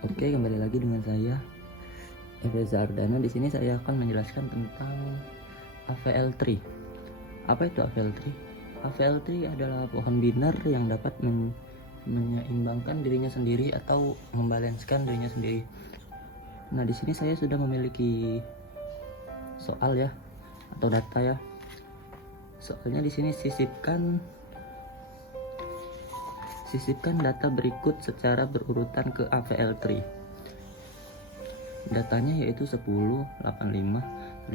Oke, kembali lagi dengan saya Reza Ardana. Di sini saya akan menjelaskan tentang AVL3. Apa itu AVL3? AVL3 adalah pohon biner yang dapat menyeimbangkan dirinya sendiri atau membalenskan dirinya sendiri. Nah, di sini saya sudah memiliki soal ya, atau data ya. Soalnya di sini sisipkan data berikut secara berurutan ke AVL3. Datanya yaitu 10, 85, 15,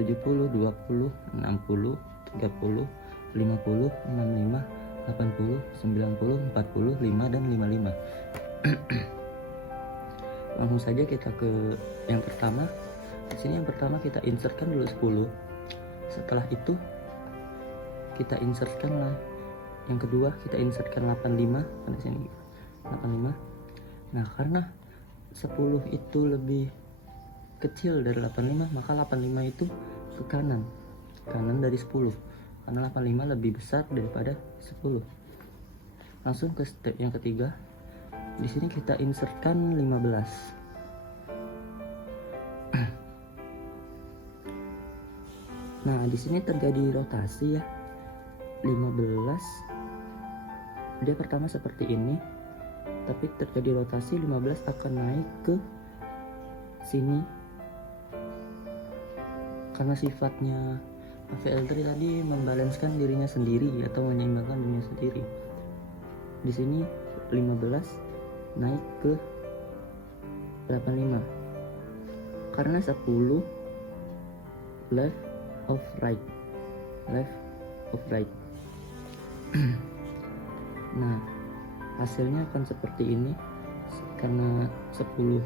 70, 20, 60, 30, 50, 65, 80, 90, 40, 5, dan 55. Langsung saja kita ke yang pertama. Di sini yang pertama kita insertkan dulu 10. Setelah itu kita insertkan lah yang kedua, kita insertkan 85 pada sini. 85. Nah, karena 10 itu lebih kecil dari 85, maka 85 itu ke kanan dari 10, karena 85 lebih besar daripada 10. Langsung ke step yang ketiga. Di sini kita insertkan 15. Nah, di sini terjadi rotasi ya. 15 dia pertama seperti ini, tapi terjadi rotasi. 15 akan naik ke sini karena sifatnya AVL3 tadi membalenskan dirinya sendiri atau menyeimbangkan dirinya sendiri. Di sini 15 naik ke 85 karena 10 left of right. Nah, hasilnya akan seperti ini. Karena 10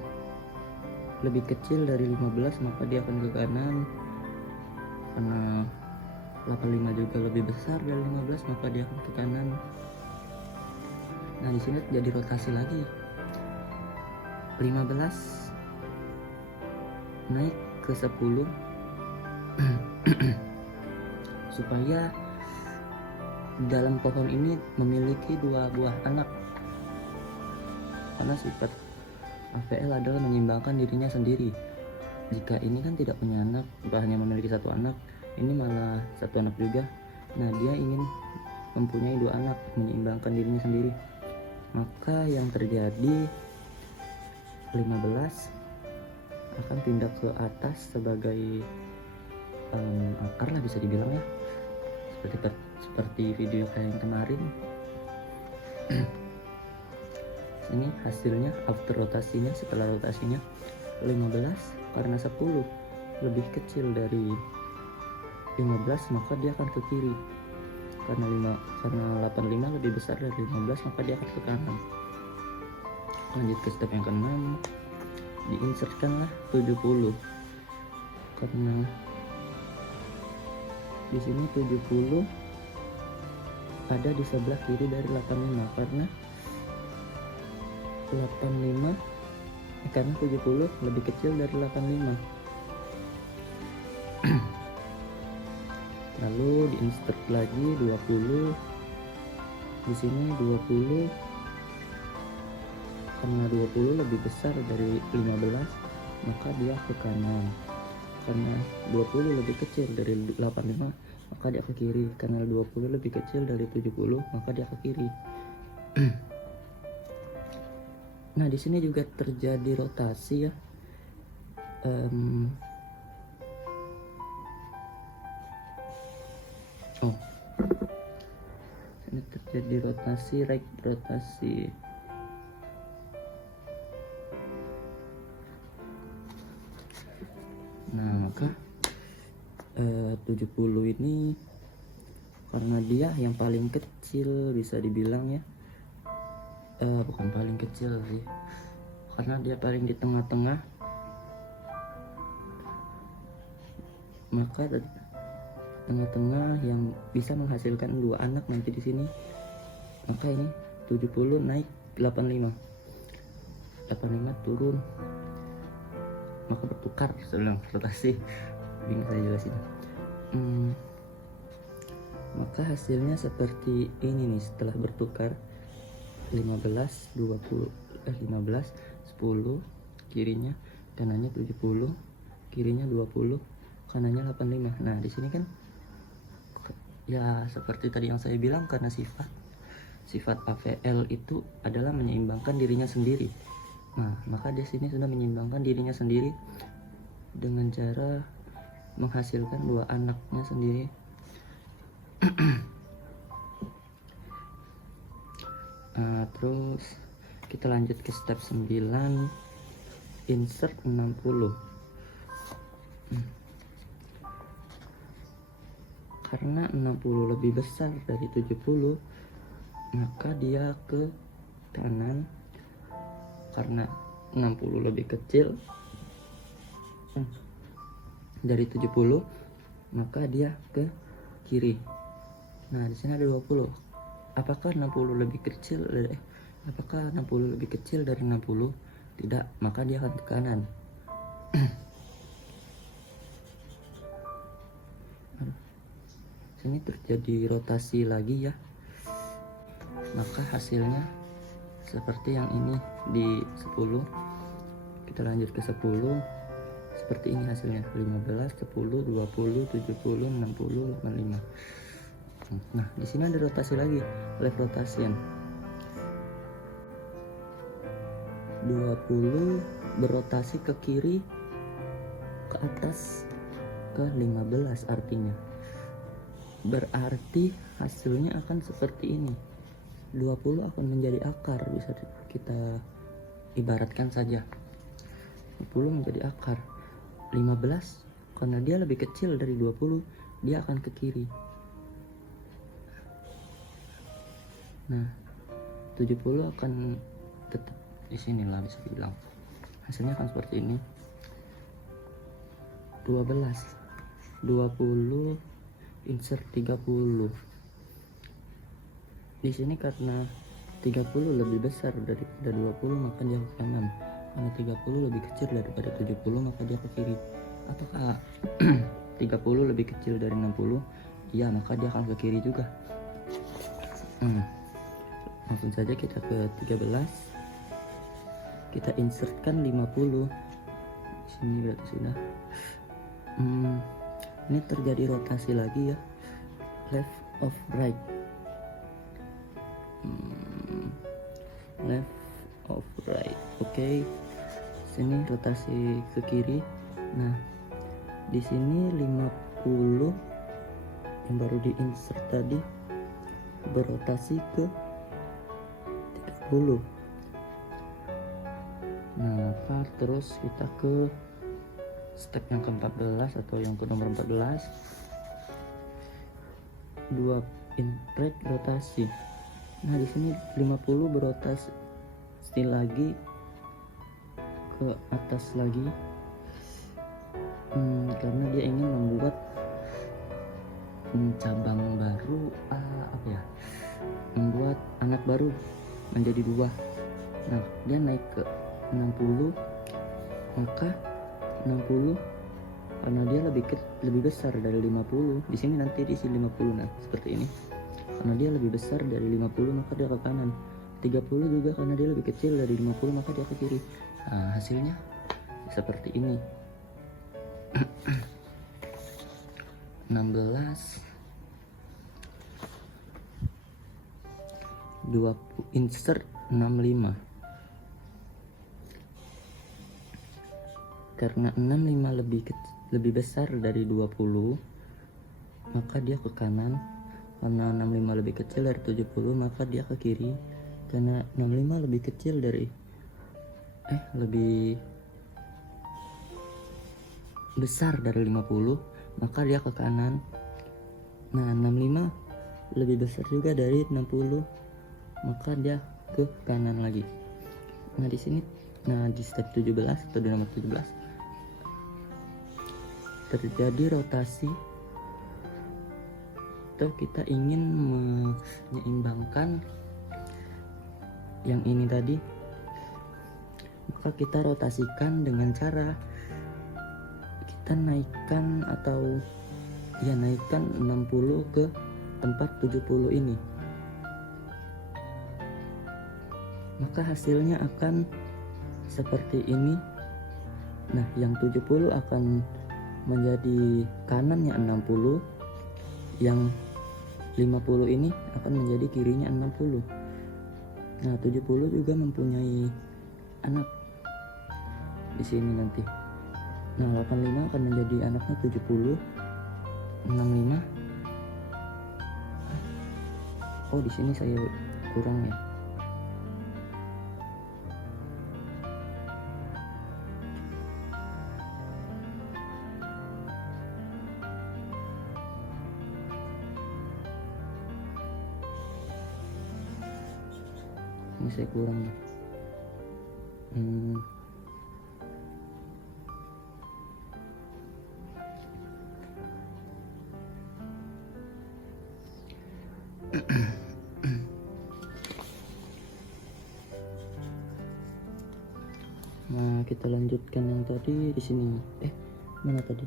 lebih kecil dari 15, maka dia akan ke kanan. Karena 85 juga lebih besar dari 15, maka dia akan ke kanan. Nah, di sini jadi rotasi lagi. 15 naik ke 10 supaya dalam pohon ini memiliki 2 buah anak, karena sifat AVL adalah menyeimbangkan dirinya sendiri. Jika ini kan tidak punya anak, hanya memiliki 1 anak, ini malah 1 anak juga. Nah, dia ingin mempunyai 2 anak, menyeimbangkan dirinya sendiri. Maka yang terjadi 15 akan pindah ke atas sebagai akar lah, bisa dibilang ya, seperti video kayak yang kemarin. Ini hasilnya after rotasinya, setelah rotasinya 15 karena 10 lebih kecil dari 15, maka dia akan ke kiri. Karena 85 lebih besar dari 15, maka dia akan ke kanan. Lanjut ke step yang ke-6. Diinsertkanlah 70. Karena di sini 70 ada di sebelah kiri dari 85, karena 70 lebih kecil dari 85. Lalu diinsert lagi 20. Di sini 20 karena 20 lebih besar dari 15, maka dia ke kanan. Karena 20 lebih kecil dari 85, maka dia ke kiri. Karena 20 lebih kecil dari 70, maka dia ke kiri. Nah, di sini juga terjadi rotasi ya. Ini terjadi rotasi, right rotasi. Nah, maka 70 ini karena dia yang paling kecil, bisa dibilang ya, bukan paling kecil sih, karena dia paling di tengah-tengah, maka tengah-tengah yang bisa menghasilkan 2 anak nanti di sini. Maka ini 70 naik 85 turun, maka bertukar sedang rotasi. Bingung saya jelasin. Maka hasilnya seperti ini nih, setelah bertukar 15, 20, 15, 10, kirinya, kanannya 70, kirinya 20, kanannya 85. Nah di sini kan ya seperti tadi yang saya bilang, karena sifat AVL itu adalah menyeimbangkan dirinya sendiri. Nah maka di sini sudah menyeimbangkan dirinya sendiri dengan cara menghasilkan dua anaknya sendiri. Terus kita lanjut ke step 9, insert 60. Karena 60 lebih besar dari 70, maka dia ke kanan. Karena 60 lebih kecil dari 70, maka dia ke kiri. Nah di sini ada 20. Apakah 60 lebih kecil dari 60? Tidak, maka dia akan ke kanan. Sini terjadi rotasi lagi ya, maka hasilnya seperti yang ini di 10. Kita lanjut ke 10, seperti ini hasilnya, 15, 10, 20, 70, 60, 85. Nah di sini ada rotasi lagi, left rotation. 20 berotasi ke kiri, ke atas, ke 15 artinya. Berarti hasilnya akan seperti ini. 20 akan menjadi akar, bisa kita ibaratkan saja. 20 menjadi akar. 15 karena dia lebih kecil dari 20, dia akan ke kiri. Nah, 70 akan tetap di sinilah, bisa dibilang. Hasilnya akan seperti ini. 20 insert 30. Di sini karena 30 lebih besar daripada 20, maka dia ke kanan. Karena 30 lebih kecil daripada 70, maka dia ke kiri. Apakah 30 lebih kecil dari 60? Iya, maka dia akan ke kiri juga. Langsung saja kita ke 13. Kita insertkan 50. Di sini berarti sudah. Ini terjadi rotasi lagi ya, left of right, left of right. Oke. Sini rotasi ke kiri. Nah di sini 50 yang baru diinsert tadi berotasi ke 30. Nah maka terus kita ke step yang ke-14 atau yang ke nomor 14, 2 intrek rotasi. Nah di sini 50 berotasi lagi ke atas lagi, karena dia ingin membuat cabang baru, membuat anak baru menjadi 2. Nah dia naik ke 60, maka 60 karena dia lebih besar dari 50. Di sini nanti diisi 50. Nah seperti ini, karena dia lebih besar dari 50 maka dia ke kanan. 30 juga karena dia lebih kecil dari 50 maka dia ke kiri. Nah hasilnya seperti ini. 16 20 insert 65. Karena 65 lebih besar dari 20, maka dia ke kanan. Karena 65 lebih kecil dari 70, maka dia ke kiri. Karena 65 lebih kecil dari lebih besar dari 50, maka dia ke kanan. Nah 65 lebih besar juga dari 60, maka dia ke kanan lagi. Nah di sini, di step 17 atau di nomor 17 terjadi rotasi, atau kita ingin menyeimbangkan yang ini tadi, maka kita rotasikan dengan cara kita naikkan naikkan 60 ke tempat 70 ini. maka hasilnya akan seperti ini. Nah, yang 70 akan menjadi kanannya 60, yang 50 ini akan menjadi kirinya 60. Nah, 70 juga mempunyai anak di sini nanti. Nah, 85 akan menjadi anaknya 70, 65. Oh, di sini saya kurang ya. Ini saya kurang nih. Nah, kita lanjutkan yang tadi di sini. Mana tadi?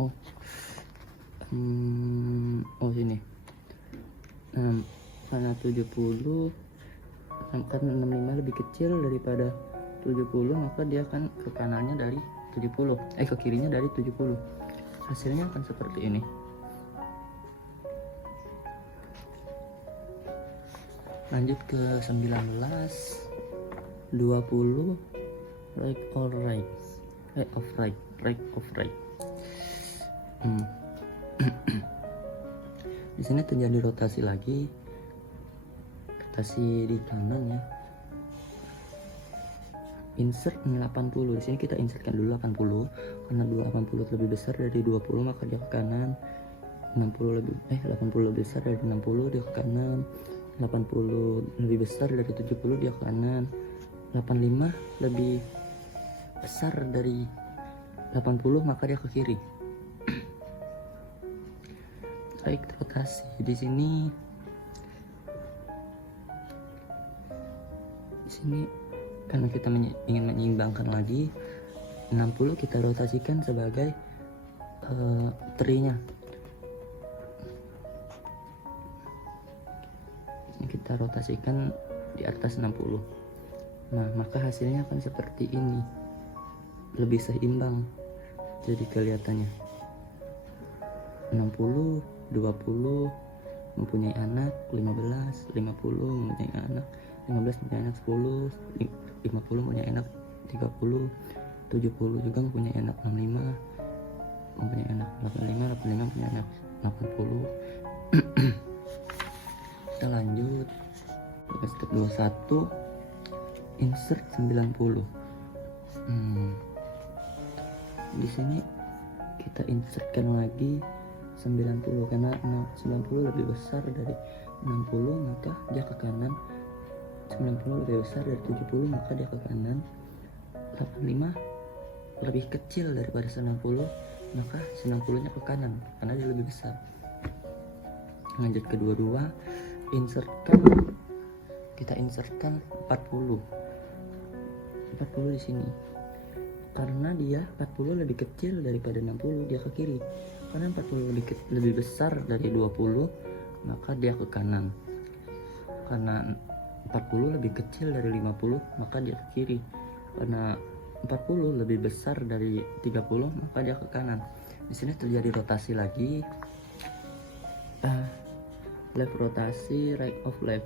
Oh, sini. Nah, karena 70, karena 65 lebih kecil daripada 70, maka dia akan ke kanannya dari 70, ke kirinya dari 70. Hasilnya akan seperti ini. Lanjut ke 19, 20, right of right. Di sini terjadi rotasi lagi, rotasi di kanan ya. Insert 80. Di sini kita insertkan dulu 80, karena 80 lebih besar dari 20 maka dia ke kanan. 80 lebih besar dari 60 dia ke kanan. 80 lebih besar dari 70 dia ke kanan. 85 lebih besar dari 80 maka dia ke kiri. Baik, rotasi di sini. Karena kita ingin menyeimbangkan lagi, 60 kita rotasikan sebagai trinya. Ini kita rotasikan di atas 60. Nah, maka hasilnya akan seperti ini, lebih seimbang. Jadi kelihatannya 60, 20 mempunyai anak, 15, 50 mempunyai anak, 15 mempunyai anak, 10, 50 mempunyai anak, 30, 70 juga mempunyai anak, 65 mempunyai anak, 85 mempunyai anak, 80. Kita lanjut ke step 21, insert 90. Di sini kita insertkan lagi 90, karena 90 lebih besar dari 60 maka dia ke kanan. 90 lebih besar dari 70 maka dia ke kanan. 85 lebih kecil daripada 90 maka 90 nya ke kanan karena dia lebih besar. Lanjut ke 22, kita insertkan 40 di sini, karena dia 40 lebih kecil daripada 60 dia ke kiri. Karena 40 lebih besar dari 20 maka dia ke kanan. Karena 40 lebih kecil dari 50 maka dia ke kiri. Karena 40 lebih besar dari 30 maka dia ke kanan. Di sini terjadi rotasi lagi, left rotasi, right of left.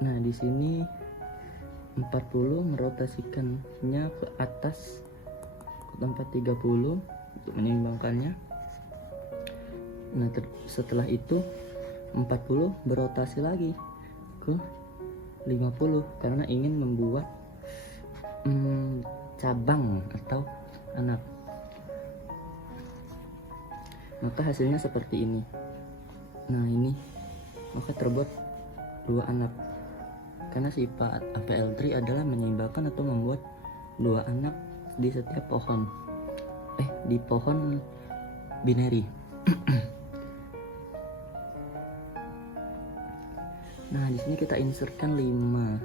Nah, di sini 40 merotasikannya ke atas ke tempat 30 untuk menyeimbangkannya. Nah, setelah itu 40 berotasi lagi ke 50 karena ingin membuat cabang atau anak. Maka hasilnya seperti ini. Nah, ini maka terbuat dua anak, karena sifat APL3 adalah menyeimbangkan atau membuat dua anak di setiap pohon, di pohon binary. Nah, di sini kita insertkan 5.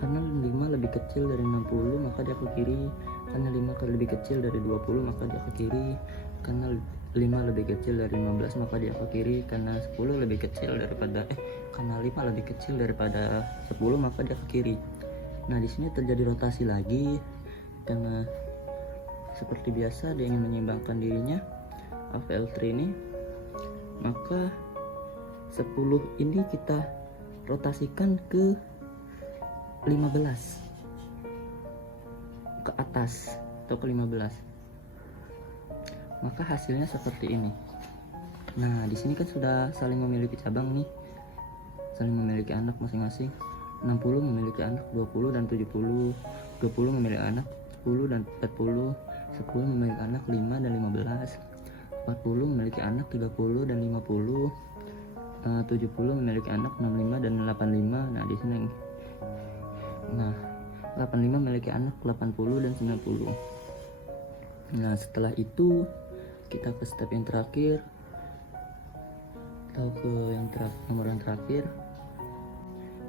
Karena 5 lebih kecil dari 60 maka dia ke kiri. Karena 5 lebih kecil dari 20 maka dia ke kiri. Karena 5 lebih kecil dari 15, maka dia ke kiri. Karena 10 lebih kecil daripada karena 5 lebih kecil daripada 10, maka dia ke kiri. Nah, di sini terjadi rotasi lagi karena seperti biasa dia ingin menyeimbangkan dirinya, AVL3 ini. Maka 10 ini kita rotasikan ke 15, ke atas atau ke 15. Maka hasilnya seperti ini. Nah, di sini kan sudah saling memiliki cabang nih, saling memiliki anak masing-masing. 60 memiliki anak 20 dan 70, 20 memiliki anak 10 dan 40, 10 memiliki anak 5 dan 15, 40 memiliki anak 30 dan 50, 70 memiliki anak 65 dan 85. Nah, di sini 85 memiliki anak 80 dan 90. Nah, setelah itu kita ke step yang terakhir atau ke nomor yang terakhir.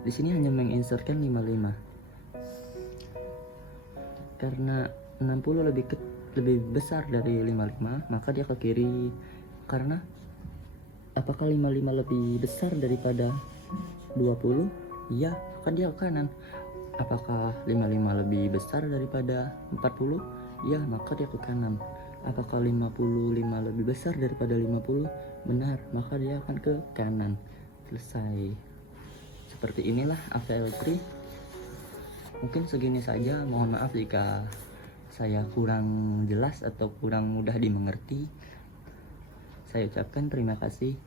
Di sini hanya menginsertkan 55. Karena 60 lebih besar dari 55, maka dia ke kiri. Karena apakah 55 lebih besar daripada 20? Iya, maka dia ke kanan. Apakah 55 lebih besar daripada 40? Ya, maka dia ke kanan. Apakah 55 lebih besar daripada 50? Benar, maka dia akan ke kanan. Selesai. Seperti inilah AVL3. Mungkin segini saja, mohon maaf jika saya kurang jelas atau kurang mudah dimengerti. Saya ucapkan terima kasih.